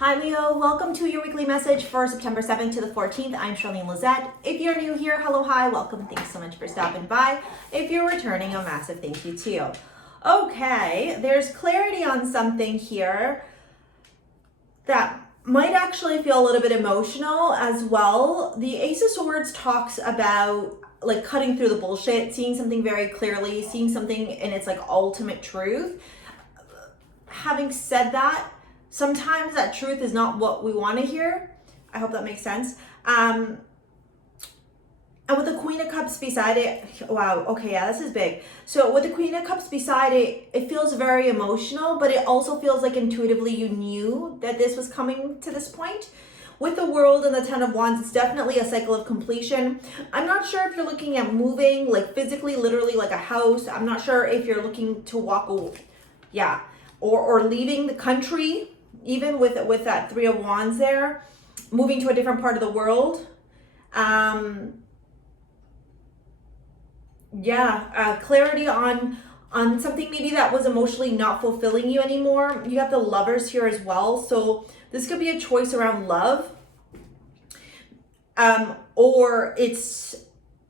Hi Leo, welcome to your weekly message for September 7th to the 14th. I'm Charlene Lizette. If you're new here, hello, hi, welcome. Thanks so much for stopping by. If you're returning, a massive thank you to you. Okay, there's clarity on something here that might actually feel a little bit emotional as well. The Ace of Swords talks about like cutting through the bullshit, seeing something very clearly, seeing something in its like ultimate truth. Having said that, sometimes that truth is not what we want to hear. I hope that makes sense. And with the Queen of Cups beside it, wow, okay, yeah, this is big. So with the Queen of Cups beside it, it feels very emotional, but it also feels like intuitively you knew that this was coming to this point. With the World and the Ten of Wands, it's definitely a cycle of completion. I'm not sure if you're looking at moving, like physically, literally like a house. I'm not sure if you're looking to walk away, yeah, or leaving the country, even with that Three of Wands there, moving to a different part of the world. Clarity on something maybe that was emotionally not fulfilling you anymore. You have the Lovers here as well. So this could be a choice around love. Or it's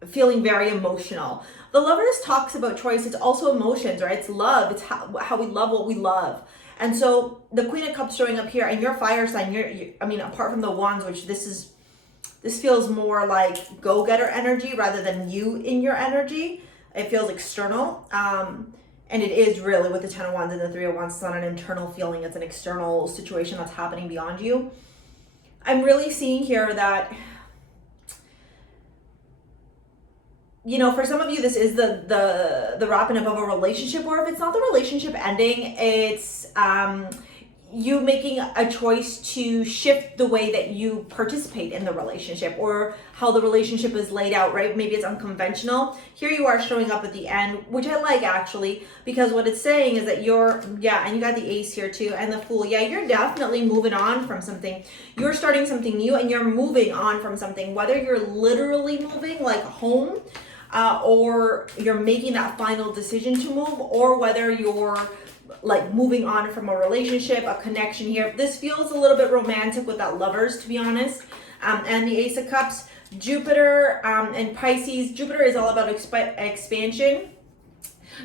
feeling very emotional. The Lovers talks about choice. It's also emotions, right? It's love. It's how we love what we love. And so the Queen of Cups showing up here, and your fire sign, I mean, apart from the Wands, which this feels more like go-getter energy rather than you in your energy. It feels external. And it is really with the Ten of Wands and the Three of Wands, it's not an internal feeling, it's an external situation that's happening beyond you. I'm really seeing here that, you know, for some of you, this is the wrapping up of a relationship, or if it's not the relationship ending, it's you making a choice to shift the way that you participate in the relationship or how the relationship is laid out, right? Maybe it's unconventional. Here you are showing up at the end, which I like actually, because what it's saying is that and you got the Ace here too, and the Fool. Yeah, you're definitely moving on from something. You're starting something new and you're moving on from something, whether you're literally moving like home, or you're making that final decision to move, or whether you're like moving on from a relationship, a connection here. This feels a little bit romantic with that Lovers, to be honest. And the Ace of Cups, Jupiter and Pisces. Jupiter is all about expansion.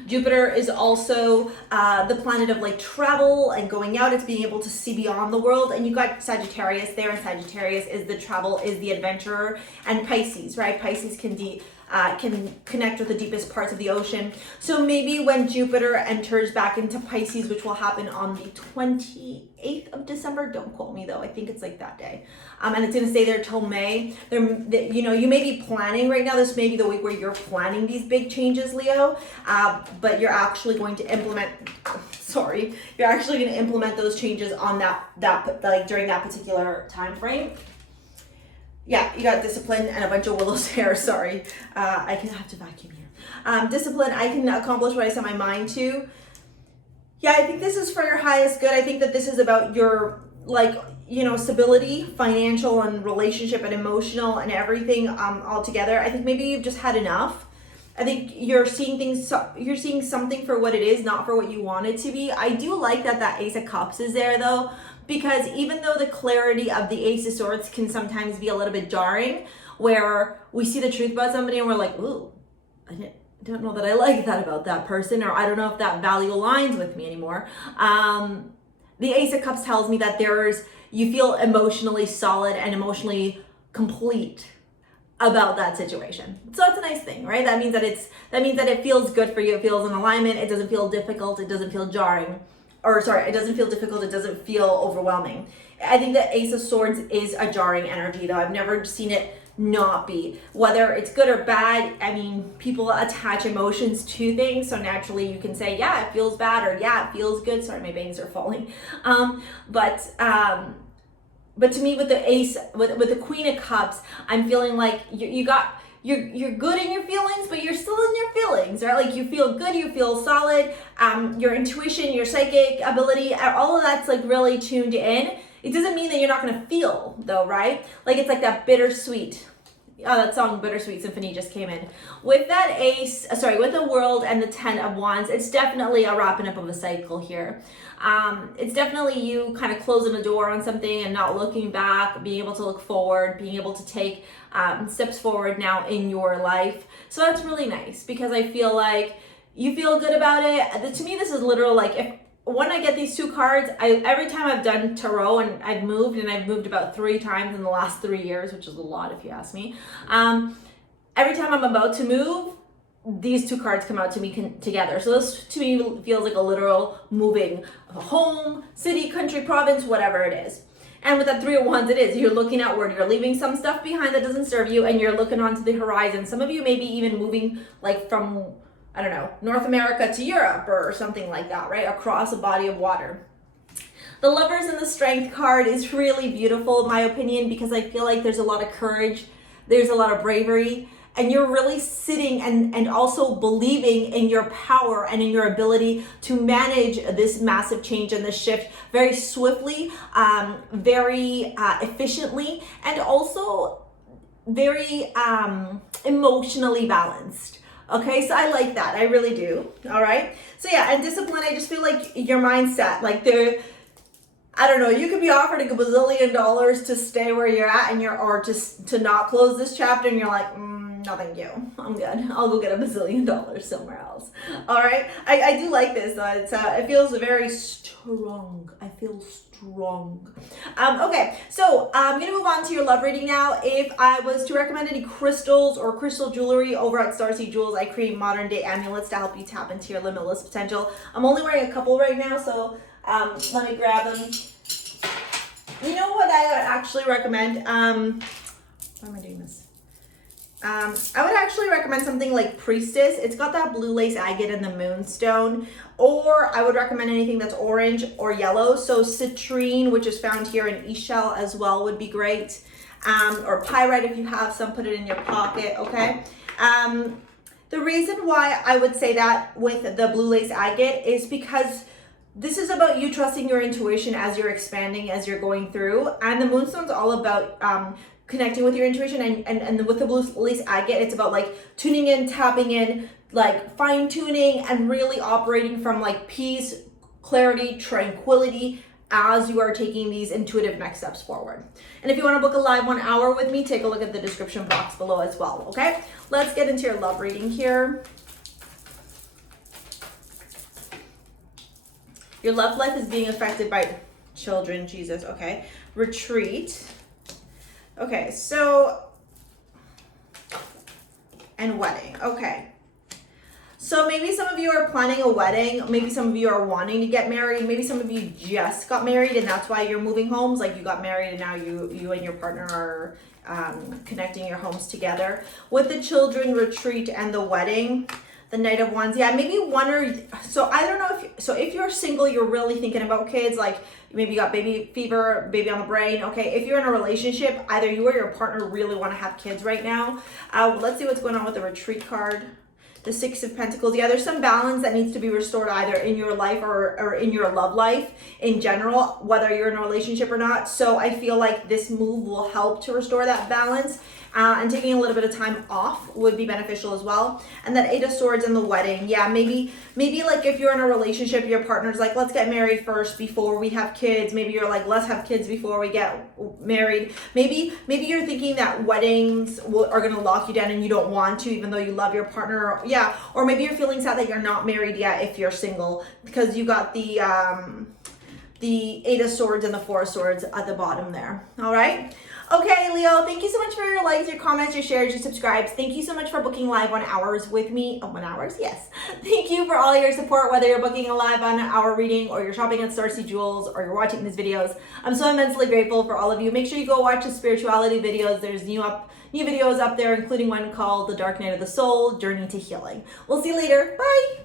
Jupiter is also the planet of like travel and going out. It's being able to see beyond the world. And you got Sagittarius there, and Sagittarius is the travel, is the adventurer, and Pisces, right? Pisces can connect with the deepest parts of the ocean. So maybe when Jupiter enters back into Pisces, which will happen on the 28th of December, don't quote me though, I think it's like that day. And it's going to stay there till May. You know, you may be planning right now, this may be the week where you're planning these big changes, Leo, but you're actually going to implement, you're actually going to implement those changes on that like during that particular time frame. Yeah, you got discipline and a bunch of willows here. Sorry. I have to vacuum here. Discipline, I can accomplish what I set my mind to. Yeah, I think this is for your highest good. I think that this is about your, like, you know, stability, financial and relationship and emotional and everything all together. I think maybe you've just had enough. I think you're seeing something for what it is, not for what you want it to be. I do like that Ace of Cups is there though, because even though the clarity of the Ace of Swords can sometimes be a little bit jarring, where we see the truth about somebody and we're like, ooh, I don't know that I like that about that person, or I don't know if that value aligns with me anymore. The Ace of Cups tells me that you feel emotionally solid and emotionally complete about that situation. So that's a nice thing, right? That means that it feels good for you. It feels in alignment. It doesn't feel difficult. It doesn't feel jarring. It doesn't feel difficult. It doesn't feel overwhelming. I think that Ace of Swords is a jarring energy though. I've never seen it not be. Whether it's good or bad, I mean, people attach emotions to things. So naturally you can say, yeah, it feels bad, or yeah, it feels good. Sorry, my bangs are falling. But to me, with the Ace, with the Queen of Cups, I'm feeling like you're good in your feelings, but you're still in your feelings, right? Like you feel good, you feel solid. Your intuition, your psychic ability, all of that's like really tuned in. It doesn't mean that you're not going to feel though, right? Like it's like that bittersweet that song Bittersweet Symphony just came in. With that ace, with the World and the 10 of Wands, it's definitely a wrapping up of a cycle here. It's definitely you kind of closing the door on something and not looking back, being able to look forward, being able to take steps forward now in your life. So that's really nice because I feel like you feel good about it. To me, this is literal, like when I get these two cards, every time I've done tarot and I've moved about 3 times in the last 3 years, which is a lot if you ask me. Every time I'm about to move, these two cards come out to me together. So this to me feels like a literal moving home, city, country, province, whatever it is. And with that 3 of Wands, it is. You're looking outward. You're leaving some stuff behind that doesn't serve you, and you're looking onto the horizon. Some of you may be even moving like from, I don't know, North America to Europe or something like that, right? Across a body of water. The Lovers and the Strength card is really beautiful in my opinion because I feel like there's a lot of courage, there's a lot of bravery, and you're really sitting and also believing in your power and in your ability to manage this massive change and this shift very swiftly, very efficiently, and also very emotionally balanced. Okay, so I like that. I really do. All right. So yeah, and discipline, I just feel like your mindset, like I don't know, you could be offered a gazillion dollars to stay where you're at and or just to not close this chapter and you're like, no thank you, I'm good. I'll go get a bazillion dollars somewhere else. All right. I do like this though. It feels very strong. I feel strong. Okay, so I'm gonna move on to your love reading now. If I was to recommend any crystals or crystal jewelry over at STARSEA Jewels, I create modern day amulets to help you tap into your limitless potential. I'm only wearing a couple right now, so let me grab them. You know what I would actually recommend? Why am I doing this? I would actually recommend something like Priestess. It's got that blue lace agate and the moonstone. Or I would recommend anything that's orange or yellow. So citrine, which is found here in eShell as well, would be great. Or pyrite if you have some, put it in your pocket, okay? The reason why I would say that with the blue lace agate is because this is about you trusting your intuition as you're expanding, as you're going through. And the moonstone's all about connecting with your intuition, and with the blue lace agate, it's about like tuning in, tapping in, like fine tuning and really operating from like peace, clarity, tranquility as you are taking these intuitive next steps forward. And if you want to book a live 1 hour with me, take a look at the description box below as well. Okay, let's get into your love reading here. Your love life is being affected by children, Jesus, okay. Retreat. Okay, so, and wedding, okay. So maybe some of you are planning a wedding, maybe some of you are wanting to get married, maybe some of you just got married and that's why you're moving homes, like you got married and now you and your partner are connecting your homes together. With the children, retreat, and the wedding, the Knight of Wands, yeah, maybe so I don't know if you're single, you're really thinking about kids, like maybe you got baby fever, baby on the brain, okay. If you're in a relationship, either you or your partner really want to have kids right now. Let's see what's going on with the retreat card. The Six of Pentacles, yeah, there's some balance that needs to be restored either in your life or in your love life in general, whether you're in a relationship or not. So I feel like this move will help to restore that balance. And taking a little bit of time off would be beneficial as well. And that Eight of Swords and the wedding, yeah, maybe like if you're in a relationship, your partner's like, let's get married first before we have kids. Maybe you're like, let's have kids before we get married. Maybe you're thinking that weddings are gonna lock you down and you don't want to, even though you love your partner. Yeah, or maybe you're feeling sad that you're not married yet if you're single because you got the Eight of Swords and the Four of Swords at the bottom there. All right. Okay, Leo, thank you so much for your likes, your comments, your shares, your subscribes. Thank you so much for booking live 1 hours with me. Oh, 1 hours? Yes. Thank you for all your support, whether you're booking a live 1 hour reading or you're shopping at STARSEA Jewels or you're watching these videos. I'm so immensely grateful for all of you. Make sure you go watch the spirituality videos. There's new videos up there, including one called The Dark Night of the Soul, Journey to Healing. We'll see you later. Bye.